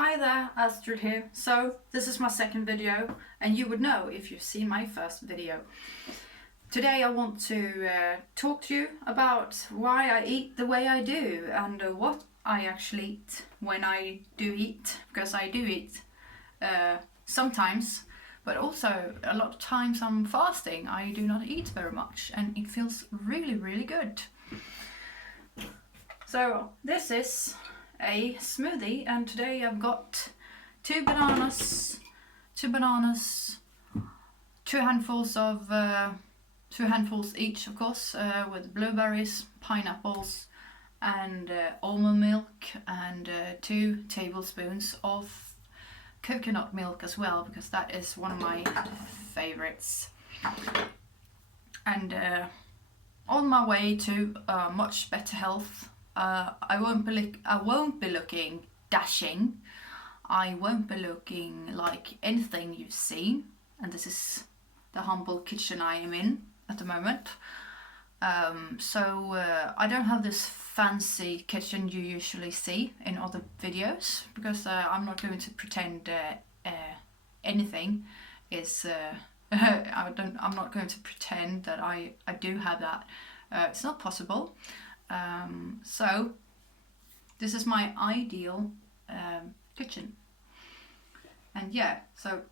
Hi there, Astrid here. So this is my second video and you would know if you've seen my first video. Today I want to talk to you about why I eat the way I do and what I actually eat when I do eat, because I do eat sometimes, but also a lot of times I'm fasting. I do not eat very much and it feels really good. So this is a smoothie and today I've got two bananas, two handfuls each, of course, with blueberries, pineapples and almond milk, and 2 tablespoons of coconut milk as well, because that is one of my favorites. And on my way to much better health. I won't be looking dashing. I won't be looking like anything you've seen, and this is the humble kitchen I am in at the moment. So I don't have this fancy kitchen you usually see in other videos, because I'm not going to pretend anything is. I'm not going to pretend that I do have that. It's not possible. So this is my ideal kitchen, and yeah, so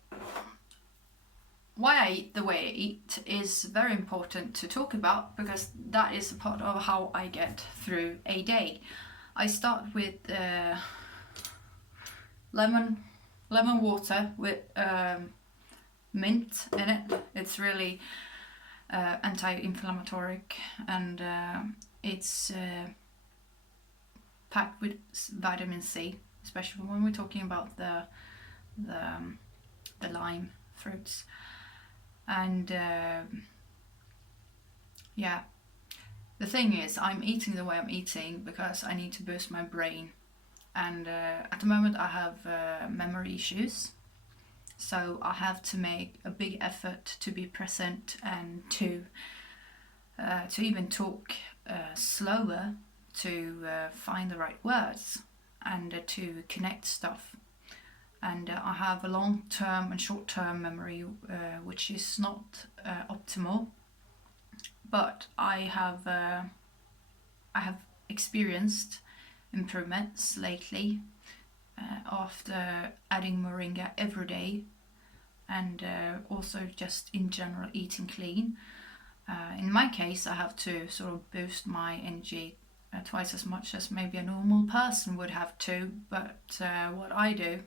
why I eat the way I eat is very important to talk about, because that is a part of how I get through a day. I start with lemon water with mint in it. It's really anti-inflammatory, and it's packed with vitamin C, especially when we're talking about the lime fruits. And yeah, the thing is, I'm eating the way I'm eating because I need to boost my brain, and at the moment I have memory issues, so I have to make a big effort to be present and to even talk slower, to find the right words and to connect stuff. And I have a long-term and short-term memory which is not optimal, but I have experienced improvements lately after adding moringa every day, and also just in general eating clean. In my case, I have to sort of boost my energy twice as much as maybe a normal person would have to, but what I do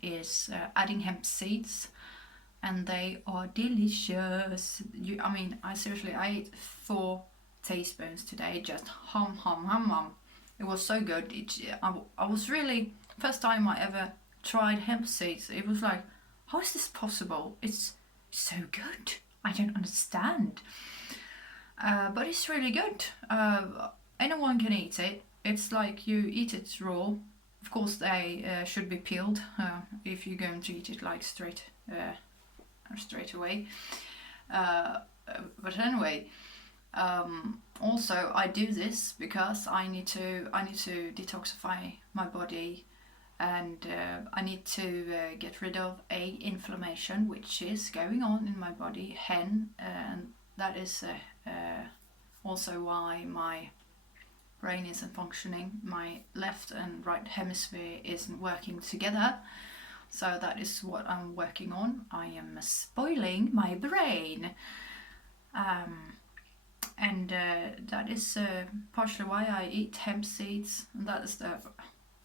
is adding hemp seeds, and they are delicious. I ate 4 teaspoons today, just hum. It was so good. I was really, first time I ever tried hemp seeds, it was like, how is this possible? It's so good. I don't understand. But it's really good. Anyone can eat it. It's like you eat it raw. Of course, they should be peeled if you're going to eat it like straight away. But anyway, also I do this because I need to detoxify my body, and I need to get rid of inflammation which is going on in my body, and that is also why my brain isn't functioning. My left and right hemisphere isn't working together, so that is what I'm working on. I am spoiling my brain, and that is partially why I eat hemp seeds.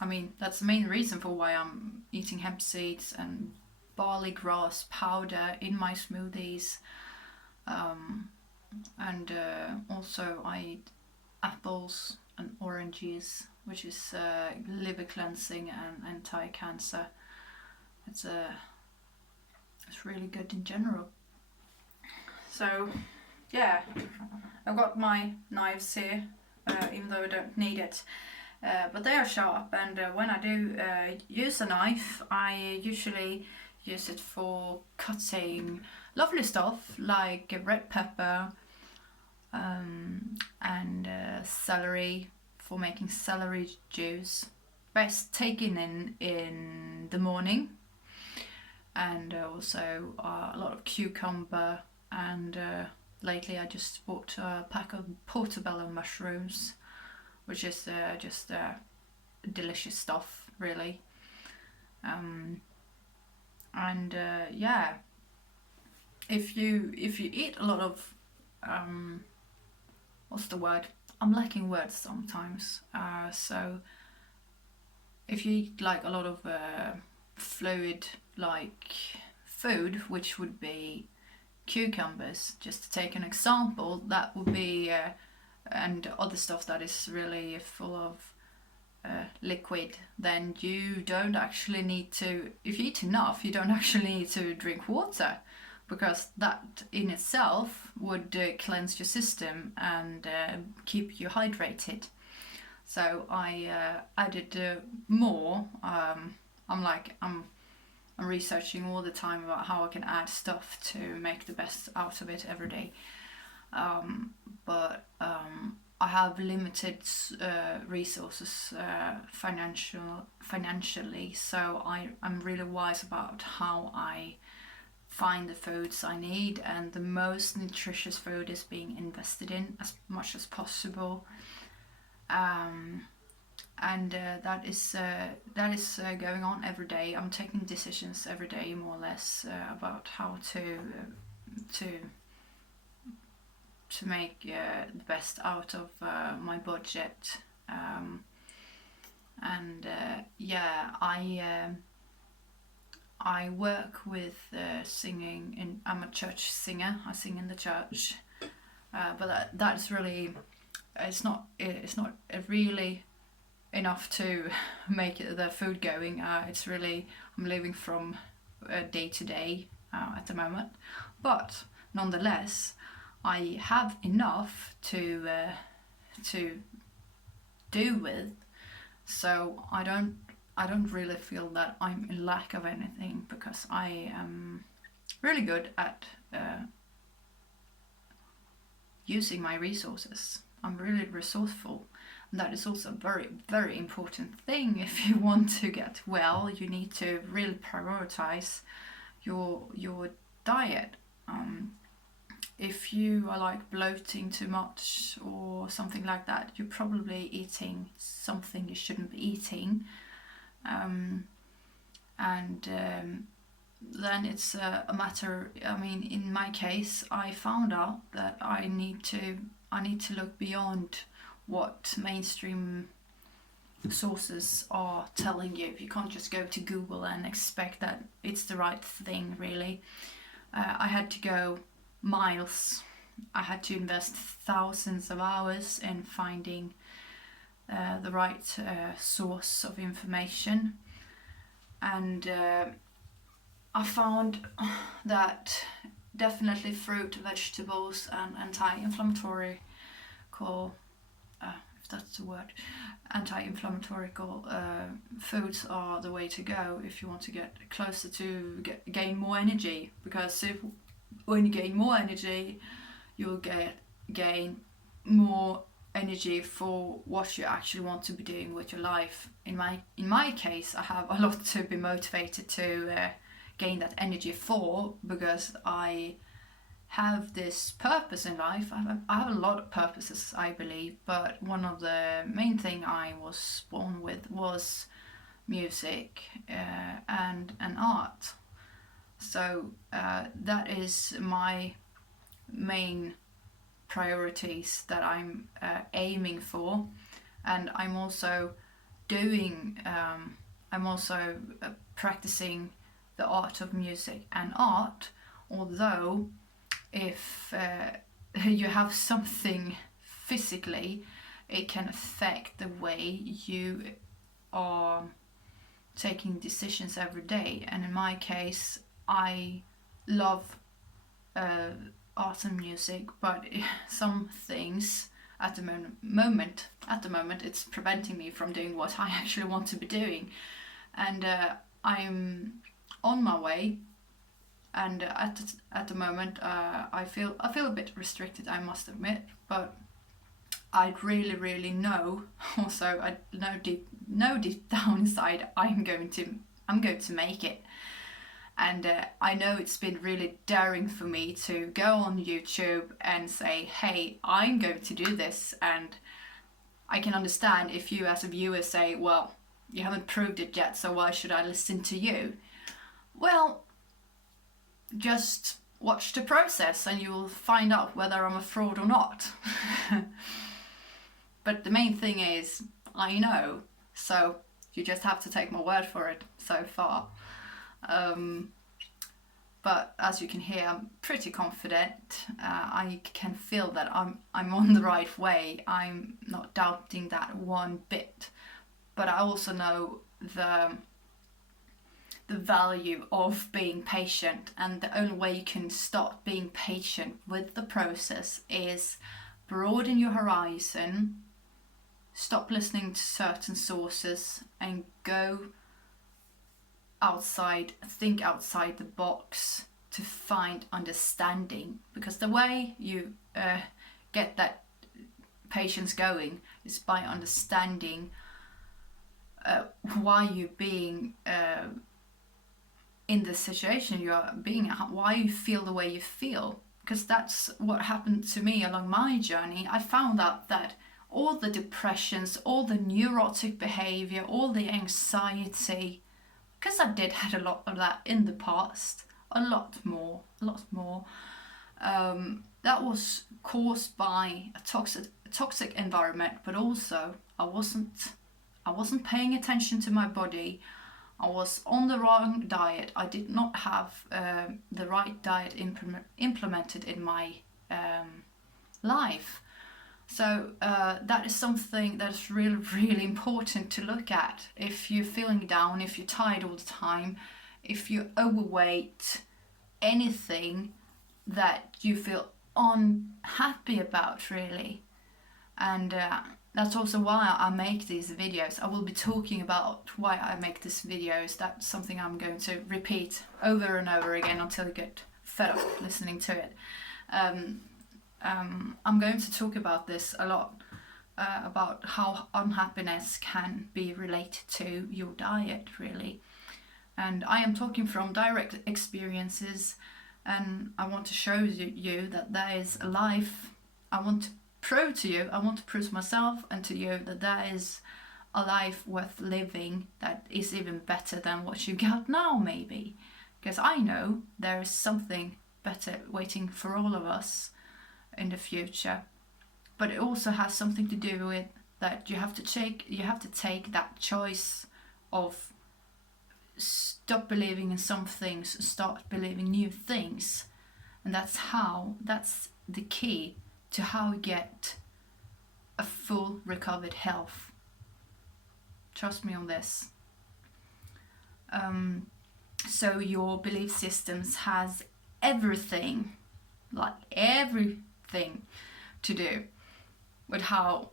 And that's the main reason for why I'm eating hemp seeds and barley grass powder in my smoothies. And also I eat apples and oranges, which is liver cleansing and anti-cancer. It's really good in general. So yeah, I've got my knives here, even though I don't need it. But they are sharp, and when I do use a knife, I usually use it for cutting lovely stuff like red pepper and celery, for making celery juice, best taken in the morning, and also a lot of cucumber, and lately I just bought a pack of portobello mushrooms, which is just delicious stuff, really. And yeah, if you eat a lot of what's the word? I'm lacking words sometimes. So if you eat like a lot of fluid like food, which would be cucumbers, just to take an example, that would be and other stuff that is really full of liquid, then you don't actually need to, if you eat enough, you don't actually need to drink water, because that in itself would cleanse your system and keep you hydrated. So I added more. I'm researching all the time about how I can add stuff to make the best out of it every day. But I have limited resources financially, so I'm really wise about how I find the foods I need, and the most nutritious food is being invested in as much as possible. And that is going on every day. I'm taking decisions every day, more or less, about how to make the best out of my budget. And yeah, I work with singing. I'm a church singer. I sing in the church, but that's really it's not really enough to make the food going. It's really, I'm living from day to day at the moment, but nonetheless, I have enough to do with, so I don't really feel that I'm in lack of anything, because I am really good at using my resources. I'm really resourceful. And that is also a very, very important thing. If you want to get well, you need to really prioritize your diet. If you are like bloating too much or something like that, you're probably eating something you shouldn't be eating. Then it's a matter, I mean, in my case, I found out that I need to look beyond what mainstream sources are telling you. You can't just go to Google and expect that it's the right thing, really. I had to go miles. I had to invest thousands of hours in finding the right source of information. And I found that definitely fruit, vegetables, and anti-inflammatory if that's the word, anti-inflammatory foods are the way to go if you want to get closer to gain more energy. Because when you gain more energy, you'll gain more energy for what you actually want to be doing with your life. In my case, I have a lot to be motivated to gain that energy for, because I have this purpose in life. I have a lot of purposes, I believe, but one of the main thing I was born with was music and art. So that is my main priorities that I'm aiming for, and I'm also practicing the art of music and art. Although if you have something physically, it can affect the way you are taking decisions every day. And in my case, I love art and music, but some things at the moment it's preventing me from doing what I actually want to be doing. And I'm on my way, and at the moment I feel a bit restricted, I must admit, but I'd really know. Also, I know deep down inside I'm going to make it. And I know it's been really daring for me to go on YouTube and say, hey, I'm going to do this. And I can understand if you as a viewer say, well, you haven't proved it yet, so why should I listen to you? Well, just watch the process and you will find out whether I'm a fraud or not. But the main thing is, I know, so you just have to take my word for it so far. But as you can hear, I'm pretty confident. I can feel that I'm on the right way. I'm not doubting that one bit. But I also know the value of being patient, and the only way you can start being patient with the process is broaden your horizon, stop listening to certain sources, and go outside, think outside the box to find understanding. Because the way you get that patience going is by understanding why you're being in the situation you are being, why you feel the way you feel. Because that's what happened to me along my journey. I found out that all the depressions, all the neurotic behavior, all the anxiety, because I did had a lot of that in the past, a lot more, that was caused by a toxic environment, but also I wasn't paying attention to my body. I was on the wrong diet. I did not have the right diet implemented in my life. So that is something that is really important to look at. If you're feeling down, if you're tired all the time, if you're overweight, anything that you feel unhappy about, really. And that's also why I make these videos. I will be talking about why I make these videos. That's something I'm going to repeat over and over again until you get fed up listening to it. I'm going to talk about this a lot, about how unhappiness can be related to your diet, really. And I am talking from direct experiences, and I want to show you that there is a life. I want to prove to myself and to you that there is a life worth living that is even better than what you got now, maybe. Because I know there is something better waiting for all of us in the future. But it also has something to do with that you have to take that choice of stop believing in some things, start believing new things. And that's the key to how we get a full recovered health. Trust me on this. So your belief systems has everything to do with how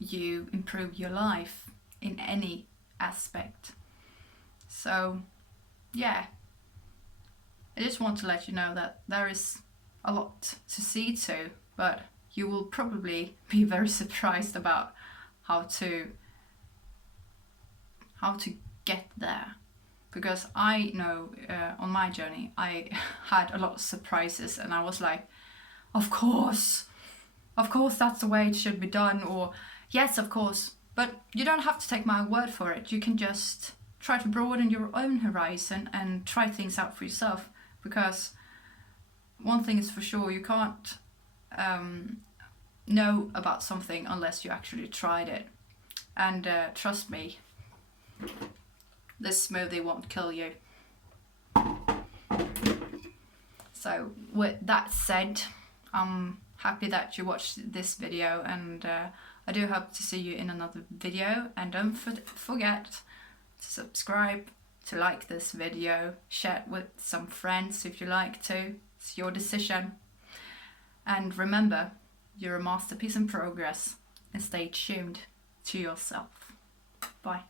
you improve your life in any aspect. So yeah, I just want to let you know that there is a lot to see to, but you will probably be very surprised about how to get there. Because I know on my journey I had a lot of surprises, and I was like, of course that's the way it should be done, or yes, of course. But you don't have to take my word for it. You can just try to broaden your own horizon and try things out for yourself. Because one thing is for sure, you can't know about something unless you actually tried it. And trust me, this smoothie won't kill you. So with that said, I'm happy that you watched this video, and I do hope to see you in another video. And don't forget to subscribe, to like this video, share it with some friends if you like to. It's your decision. And remember, you're a masterpiece in progress, and stay tuned to yourself. Bye.